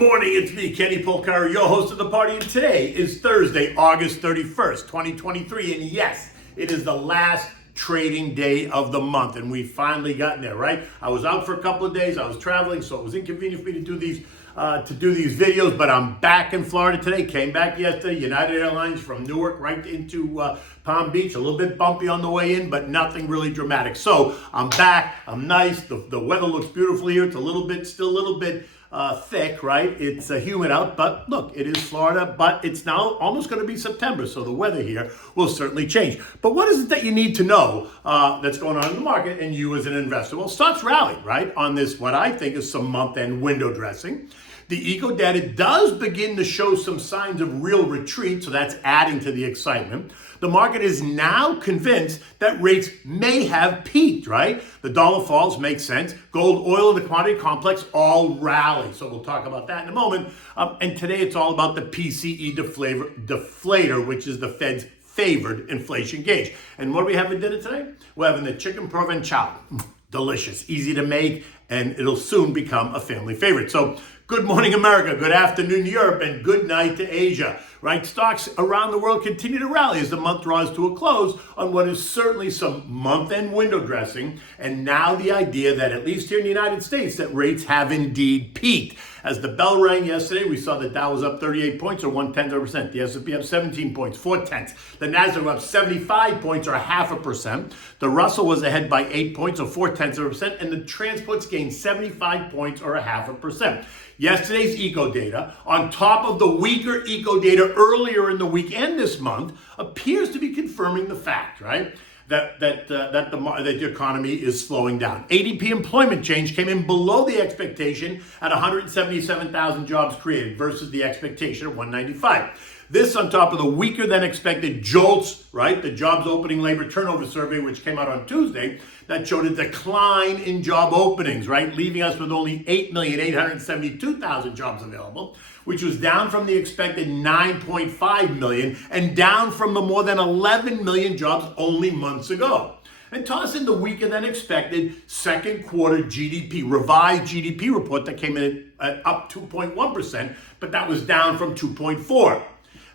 morning, it's me, Kenny Polcaro, your host of the party, and today is Thursday, August 31st, 2023, and yes, it is the last trading day of the month, and we've finally gotten there, right? I was out for a couple of days, I was traveling, so it was inconvenient for me to do these videos, but I'm back in Florida today. Came back yesterday, United Airlines from Newark right into Palm Beach. A little bit bumpy on the way in, but nothing really dramatic. So I'm back, I'm nice, the weather looks beautiful here. It's still a little bit thick, right? It's humid out, but look, it is Florida, but it's now almost going to be September, so the weather here will certainly change. But what is it that you need to know that's going on in the market and you as an investor? Well, stocks rallied, right, on this, what I think is some month-end window dressing. The eco data does begin to show some signs of real retreat, so that's adding to the excitement. The market is now convinced that rates may have peaked, right? The dollar falls, makes sense. Gold, oil, and the commodity complex all rally. So we'll talk about that in a moment. And today it's all about the PCE deflator, which is the Fed's favored inflation gauge. And what do we have for dinner today? We're having the Chicken Provencial. Delicious, easy to make, and it'll soon become a family favorite. So good morning, America. Good afternoon, Europe, and good night to Asia. Right? Stocks around the world continue to rally as the month draws to a close on what is certainly some month-end window dressing, and now the idea that, at least here in the United States, that rates have indeed peaked. As the bell rang yesterday, we saw the Dow was up 38 points or 0.1%. The S&P up 17 points, 0.4. The Nasdaq up 75 points or 0.5%. The Russell was ahead by 8 points or 0.4%, and the transports gained 75 points or 0.5%. Yesterday's eco data, on top of the weaker eco data earlier in the week and this month, appears to be confirming the fact, right? That the economy is slowing down. ADP employment change came in below the expectation at 177,000 jobs created versus the expectation of 195. This on top of the weaker than expected JOLTS, right? The jobs opening labor turnover survey, which came out on Tuesday, that showed a decline in job openings, right? Leaving us with only 8,872,000 jobs available, which was down from the expected 9.5 million and down from the more than 11 million jobs only months ago. And toss in the weaker than expected second quarter GDP, revised GDP report that came in at up 2.1%, but that was down from 2.4,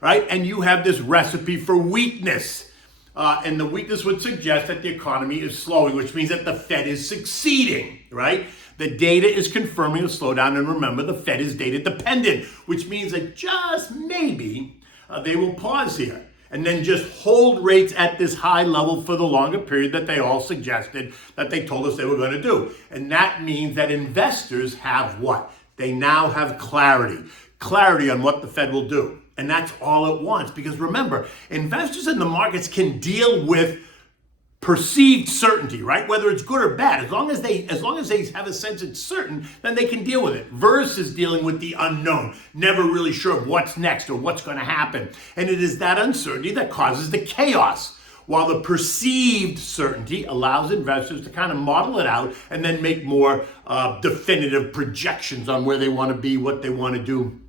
right? And you have this recipe for weakness. And the weakness would suggest that the economy is slowing, which means that the Fed is succeeding, right? The data is confirming a slowdown. And remember, the Fed is data dependent, which means that just maybe they will pause here and then just hold rates at this high level for the longer period that they all suggested, that they told us they were going to do. And that means that investors have what? They now have clarity on what the Fed will do. And that's all it wants. Because remember, investors in the markets can deal with perceived certainty, right? Whether it's good or bad. As long as they have a sense it's certain, then they can deal with it. Versus dealing with the unknown, never really sure of what's next or what's going to happen. And it is that uncertainty that causes the chaos. While the perceived certainty allows investors to kind of model it out and then make more definitive projections on where they want to be, what they want to do.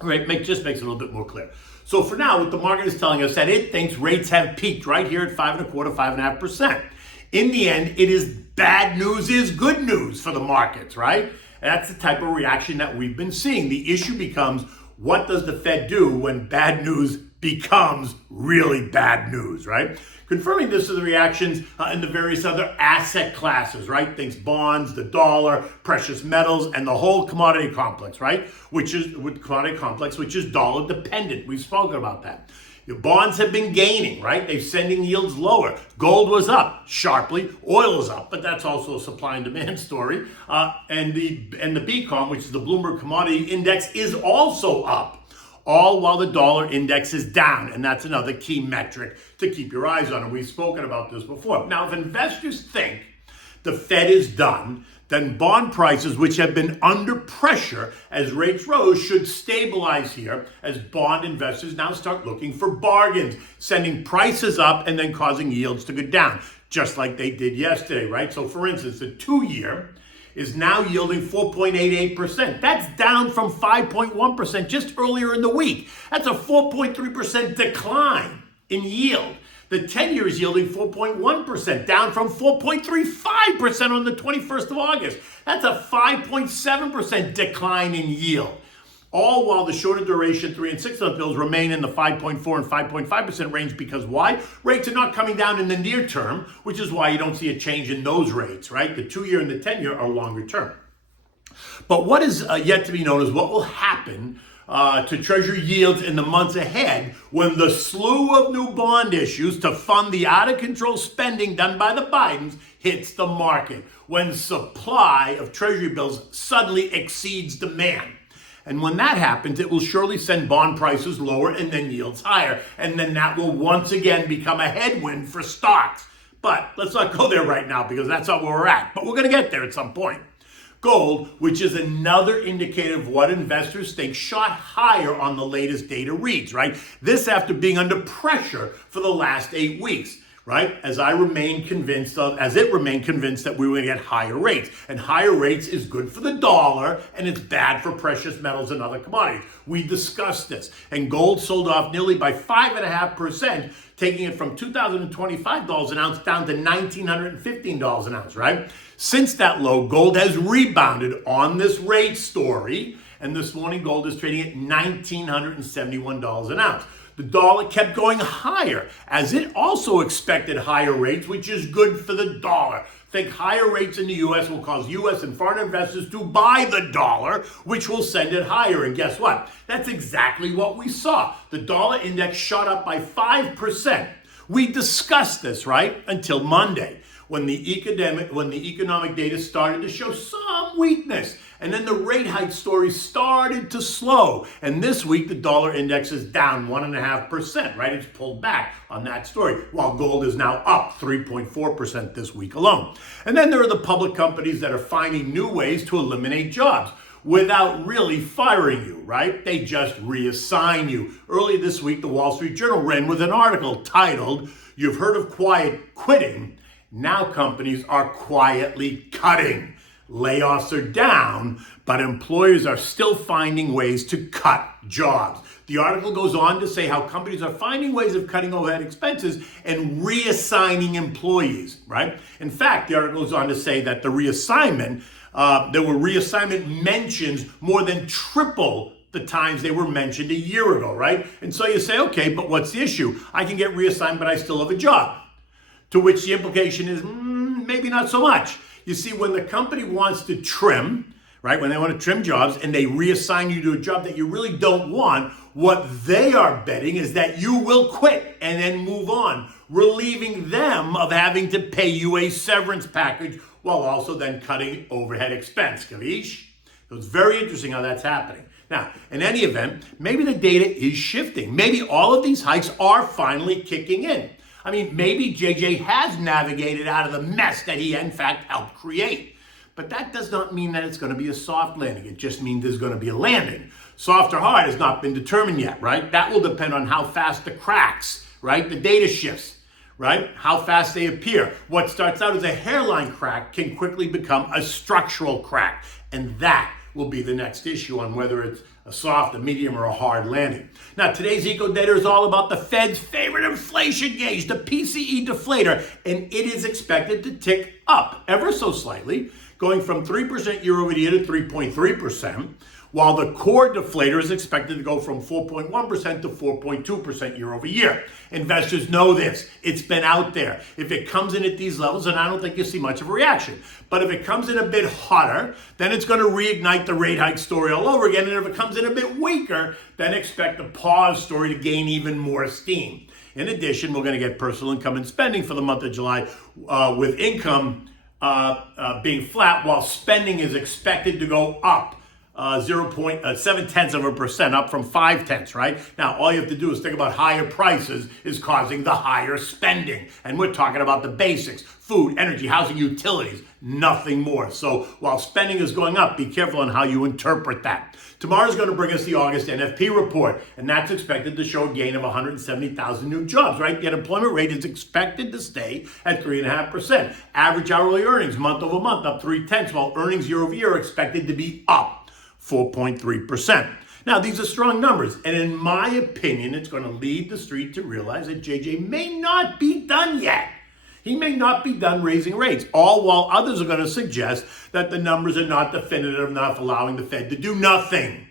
Right, just makes it a little bit more clear. So for now, what the market is telling us that it thinks rates have peaked right here at 5.25%, 5.5%. In the end, it is bad news is good news for the markets, right? And that's the type of reaction that we've been seeing. The issue becomes, what does the Fed do when bad news becomes really bad news, right? Confirming this are the reactions in the various other asset classes, right? Things bonds, the dollar, precious metals, and the whole commodity complex, right? Which is dollar dependent. We've spoken about that. The bonds have been gaining, right? They're sending yields lower. Gold was up sharply. Oil is up, but that's also a supply and demand story. And the BCOM, which is the Bloomberg Commodity Index, is also up. All while the dollar index is down. And that's another key metric to keep your eyes on. And we've spoken about this before. Now, if investors think the Fed is done, then bond prices, which have been under pressure as rates rose, should stabilize here as bond investors now start looking for bargains, sending prices up and then causing yields to go down, just like they did yesterday, right? So for instance, the 2-year is now yielding 4.88%. That's down from 5.1% just earlier in the week. That's a 4.3% decline in yield. The 10-year is yielding 4.1%, down from 4.35% on the 21st of August. That's a 5.7% decline in yield. all while the shorter duration 3 and 6 month bills remain in the 5.4 and 5.5% range. Because why? Rates are not coming down in the near term, which is why you don't see a change in those rates, right? The 2-year and the 10-year are longer term. But what is yet to be known is what will happen to Treasury yields in the months ahead when the slew of new bond issues to fund the out-of-control spending done by the Bidens hits the market, when supply of Treasury bills suddenly exceeds demand. And when that happens, it will surely send bond prices lower and then yields higher. And then that will once again become a headwind for stocks. But let's not go there right now because that's not where we're at. But we're going to get there at some point. Gold, which is another indicator of what investors think, shot higher on the latest data reads, right? This after being under pressure for the last 8 weeks, right? As it remained convinced that we were going to get higher rates. And higher rates is good for the dollar and it's bad for precious metals and other commodities. We discussed this. And gold sold off nearly by 5.5%, taking it from $2,025 an ounce down to $1,915 an ounce, right? Since that low, gold has rebounded on this rate story. And this morning, gold is trading at $1,971 an ounce. The dollar kept going higher as it also expected higher rates, which is good for the dollar. Think higher rates in the U.S. will cause U.S. and foreign investors to buy the dollar, which will send it higher. And guess what? That's exactly what we saw. The dollar index shot up by 5%. We discussed this, right? Until Monday, when the economic data started to show some weakness. And then the rate hike story started to slow. And this week, the dollar index is down 1.5%, right? It's pulled back on that story, while gold is now up 3.4% this week alone. And then there are the public companies that are finding new ways to eliminate jobs without really firing you, right? They just reassign you. Earlier this week, the Wall Street Journal ran with an article titled, "You've Heard of Quiet Quitting. Now companies are quietly cutting." Layoffs are down, but employers are still finding ways to cut jobs. The article goes on to say how companies are finding ways of cutting overhead expenses and reassigning employees, right? In fact, the article goes on to say that the reassignment, there were reassignment mentions more than triple the times they were mentioned a year ago, right? And so you say, okay, but what's the issue? I can get reassigned, but I still have a job. To which the implication is, maybe not so much. You see, when the company wants to trim, right, when they want to trim jobs and they reassign you to a job that you really don't want, what they are betting is that you will quit and then move on, relieving them of having to pay you a severance package while also then cutting overhead expense. Capiche? So it's very interesting how that's happening. Now, in any event, maybe the data is shifting. Maybe all of these hikes are finally kicking in. I mean, maybe JJ has navigated out of the mess that he, in fact, helped create. But that does not mean that it's going to be a soft landing. It just means there's going to be a landing. Soft or hard has not been determined yet, right? That will depend on how fast the cracks, right? The data shifts, right? How fast they appear. What starts out as a hairline crack can quickly become a structural crack. And that will be the next issue on whether it's a soft, a medium, or a hard landing. Now, today's eco data is all about the Fed's favorite inflation gauge, the PCE deflator, and it is expected to tick up ever so slightly, going from 3% year over year to 3.3%, while the core deflator is expected to go from 4.1% to 4.2% year over year. Investors know this. It's been out there. If it comes in at these levels, then I don't think you'll see much of a reaction. But if it comes in a bit hotter, then it's going to reignite the rate hike story all over again. And if it comes in a bit weaker, then expect the pause story to gain even more steam. In addition, we're going to get personal income and spending for the month of July, with income being flat while spending is expected to go up 0.7%, up from 0.5, right? Now, all you have to do is think about higher prices is causing the higher spending. And we're talking about the basics: food, energy, housing, utilities, nothing more. So while spending is going up, be careful on how you interpret that. Tomorrow's going to bring us the August NFP report, and that's expected to show a gain of 170,000 new jobs, right? The unemployment rate is expected to stay at 3.5%. Average hourly earnings month over month up 0.3, while earnings year over year are expected to be up 4.3%. Now, these are strong numbers, and in my opinion, it's going to lead the street to realize that JJ may not be done yet. He may not be done raising rates, all while others are going to suggest that the numbers are not definitive enough, allowing the Fed to do nothing.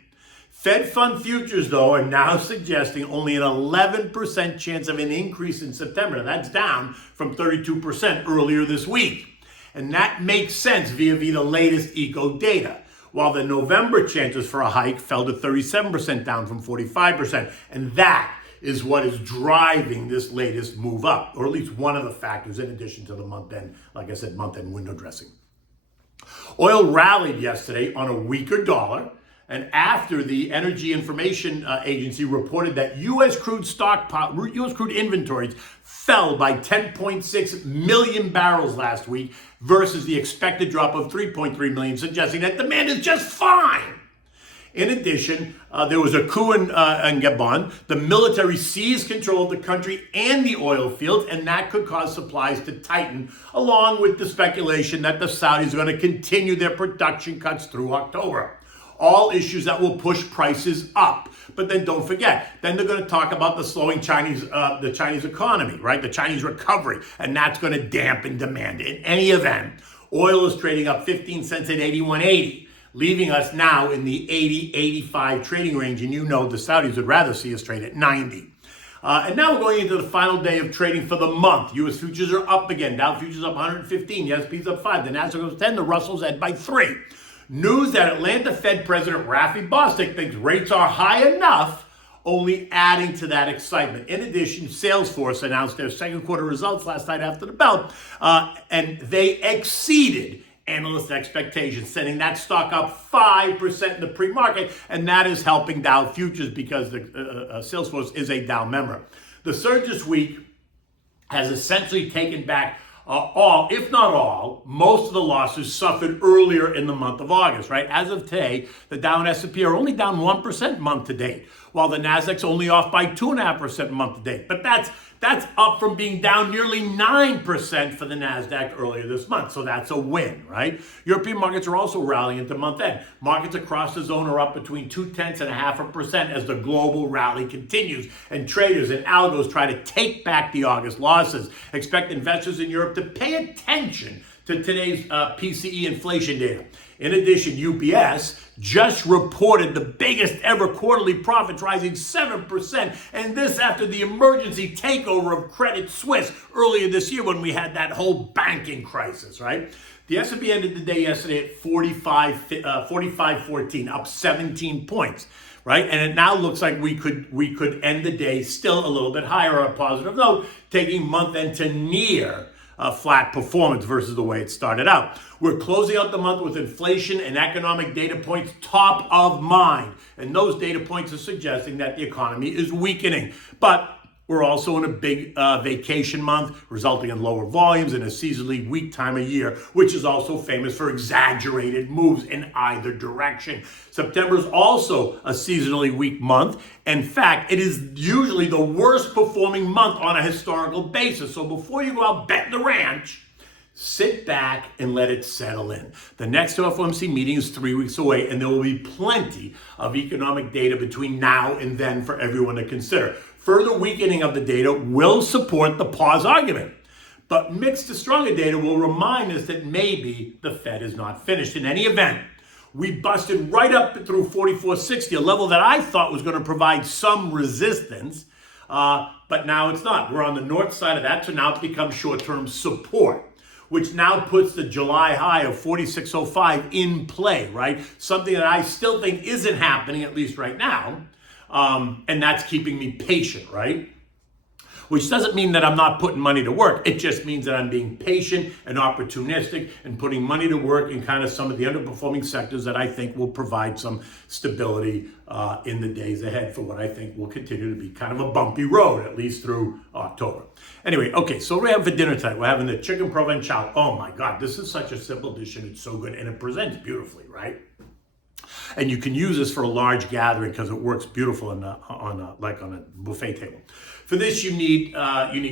Fed fund futures, though, are now suggesting only an 11% chance of an increase in September. Now, that's down from 32% earlier this week. And that makes sense via the latest eco data. While the November chances for a hike fell to 37%, down from 45%. And that is what is driving this latest move up, or at least one of the factors in addition to the month-end, like I said, month-end window dressing. Oil rallied yesterday on a weaker dollar, and after the Energy Information Agency reported that U.S. crude inventories fell by 10.6 million barrels last week versus the expected drop of 3.3 million, suggesting that demand is just fine. In addition, there was a coup in Gabon. The military seized control of the country and the oil fields, and that could cause supplies to tighten, along with the speculation that the Saudis are going to continue their production cuts through October. All issues that will push prices up. But then don't forget, then they're going to talk about the slowing Chinese economy, right? The Chinese recovery, and that's going to dampen demand. In any event, oil is trading up 15 cents at 81.80. Leaving us now in the 80-85 trading range, and you know the Saudis would rather see us trade at 90. And now we're going into the final day of trading for the month. U.S. futures are up again. Dow futures up 115. The S&P's up 5. The Nasdaq goes 10. The Russell's ahead by 3. News that Atlanta Fed President Rafi Bostic thinks rates are high enough, only adding to that excitement. In addition, Salesforce announced their second quarter results last night after the bell, and they exceeded analyst expectations, sending that stock up 5% in the pre-market, and that is helping Dow futures because the Salesforce is a Dow member. The surge this week has essentially taken back all, if not all, most of the losses suffered earlier in the month of August, right? As of today, the Dow and S&P are only down 1% month to date, while the Nasdaq's only off by 2.5% month to date. But that's up from being down nearly 9% for the Nasdaq earlier this month. So that's a win, right? European markets are also rallying into month end. Markets across the zone are up between 0.2% and 0.5% as the global rally continues, and traders and algos try to take back the August losses. Expect investors in Europe to pay attention to today's PCE inflation data. In addition, UBS just reported the biggest ever quarterly profits, rising 7%, and this after the emergency takeover of Credit Suisse earlier this year when we had that whole banking crisis, right? The S&P ended the day yesterday at 45.14, up 17 points. Right, and it now looks like we could end the day still a little bit higher on a positive note, taking month end to near flat performance versus the way it started out. We're closing out the month with inflation and economic data points top of mind, and those data points are suggesting that the economy is weakening. But we're also in a big vacation month, resulting in lower volumes and a seasonally weak time of year, which is also famous for exaggerated moves in either direction. September is also a seasonally weak month. In fact, it is usually the worst performing month on a historical basis. So before you go out betting the ranch, sit back and let it settle in. The next FOMC meeting is 3 weeks away, and there will be plenty of economic data between now and then for everyone to consider. Further weakening of the data will support the pause argument, but mixed to stronger data will remind us that maybe the Fed is not finished. In any event, we busted right up through 44.60, a level that I thought was going to provide some resistance, but now it's not. We're on the north side of that, so now it's become short-term support, which now puts the July high of 46.05 in play, right? Something that I still think isn't happening, at least right now. And that's keeping me patient, right? Which doesn't mean that I'm not putting money to work. It just means that I'm being patient and opportunistic and putting money to work in kind of some of the underperforming sectors that I think will provide some stability in the days ahead for what I think will continue to be kind of a bumpy road, at least through October. Anyway, okay, so what do we have for dinner tonight? We're having the Chicken Provencial. Oh my God, this is such a simple dish and it's so good and it presents beautifully, right? And you can use this for a large gathering because it works beautiful on a buffet table. For this, you need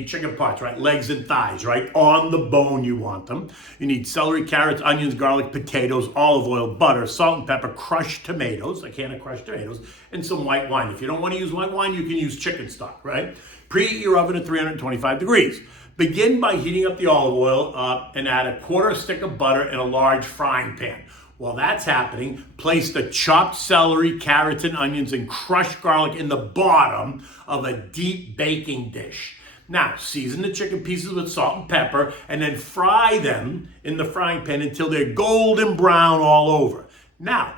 chicken parts, right? Legs and thighs, right? On the bone, you want them. You need celery, carrots, onions, garlic, potatoes, olive oil, butter, salt and pepper, crushed tomatoes, a can of crushed tomatoes, and some white wine. If you don't want to use white wine, you can use chicken stock, right? Preheat your oven at 325 degrees. Begin by heating up the olive oil and add a quarter stick of butter in a large frying pan. While that's happening, place the chopped celery, carrots, and onions and crushed garlic in the bottom of a deep baking dish. Now, season the chicken pieces with salt and pepper and then fry them in the frying pan until they're golden brown all over. Now,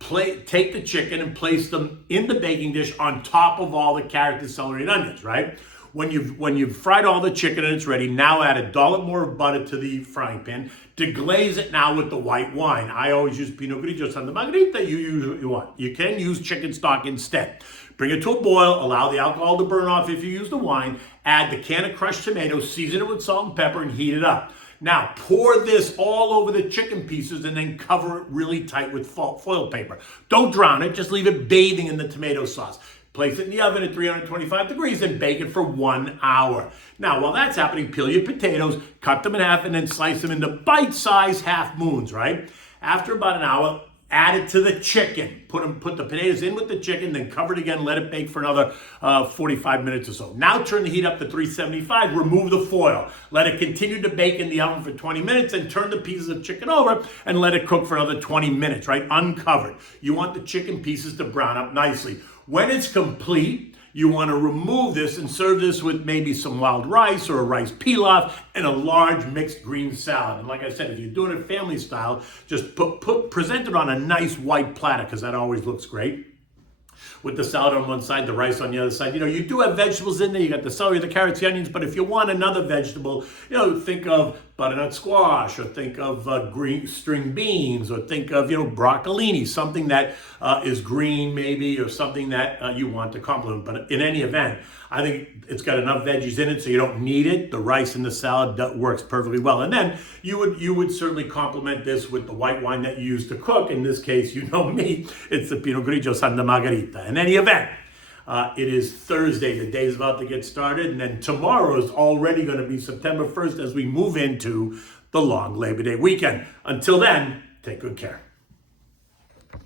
take the chicken and place them in the baking dish on top of all the carrots, and celery, and onions, right? When you've fried all the chicken and it's ready, now add a dollop more of butter to the frying pan. Deglaze it now with the white wine. I always use Pinot Grigio Santa Margherita. You use what you want. You can use chicken stock instead. Bring it to a boil. Allow the alcohol to burn off if you use the wine. Add the can of crushed tomatoes. Season it with salt and pepper and heat it up. Now, pour this all over the chicken pieces and then cover it really tight with foil paper. Don't drown it. Just leave it bathing in the tomato sauce. Place it in the oven at 325 degrees and bake it for 1 hour. Now, while that's happening, peel your potatoes, cut them in half, and then slice them into bite-sized half moons, right? After about an hour, add it to the chicken. Put the potatoes in with the chicken, then cover it again, let it bake for another 45 minutes or so. Now turn the heat up to 375, remove the foil. Let it continue to bake in the oven for 20 minutes and turn the pieces of chicken over and let it cook for another 20 minutes, right? Uncovered. You want the chicken pieces to brown up nicely. When it's complete, you want to remove this and serve this with maybe some wild rice or a rice pilaf and a large mixed green salad. And like I said, if you're doing it family style, just present it on a nice white platter because that always looks great. With the salad on one side, the rice on the other side. You do have vegetables in there. You got the celery, the carrots, the onions. But if you want another vegetable, think of butternut squash, or think of green string beans, or think of, broccolini, something that is green maybe, or something that you want to complement. But in any event, I think it's got enough veggies in it so you don't need it. The rice and the salad works perfectly well. And then you would certainly complement this with the white wine that you use to cook. In this case, you know me, it's the Pinot Grigio Santa Margherita. In any event, it is Thursday. The day's about to get started. And then tomorrow is already going to be September 1st as we move into the long Labor Day weekend. Until then, take good care.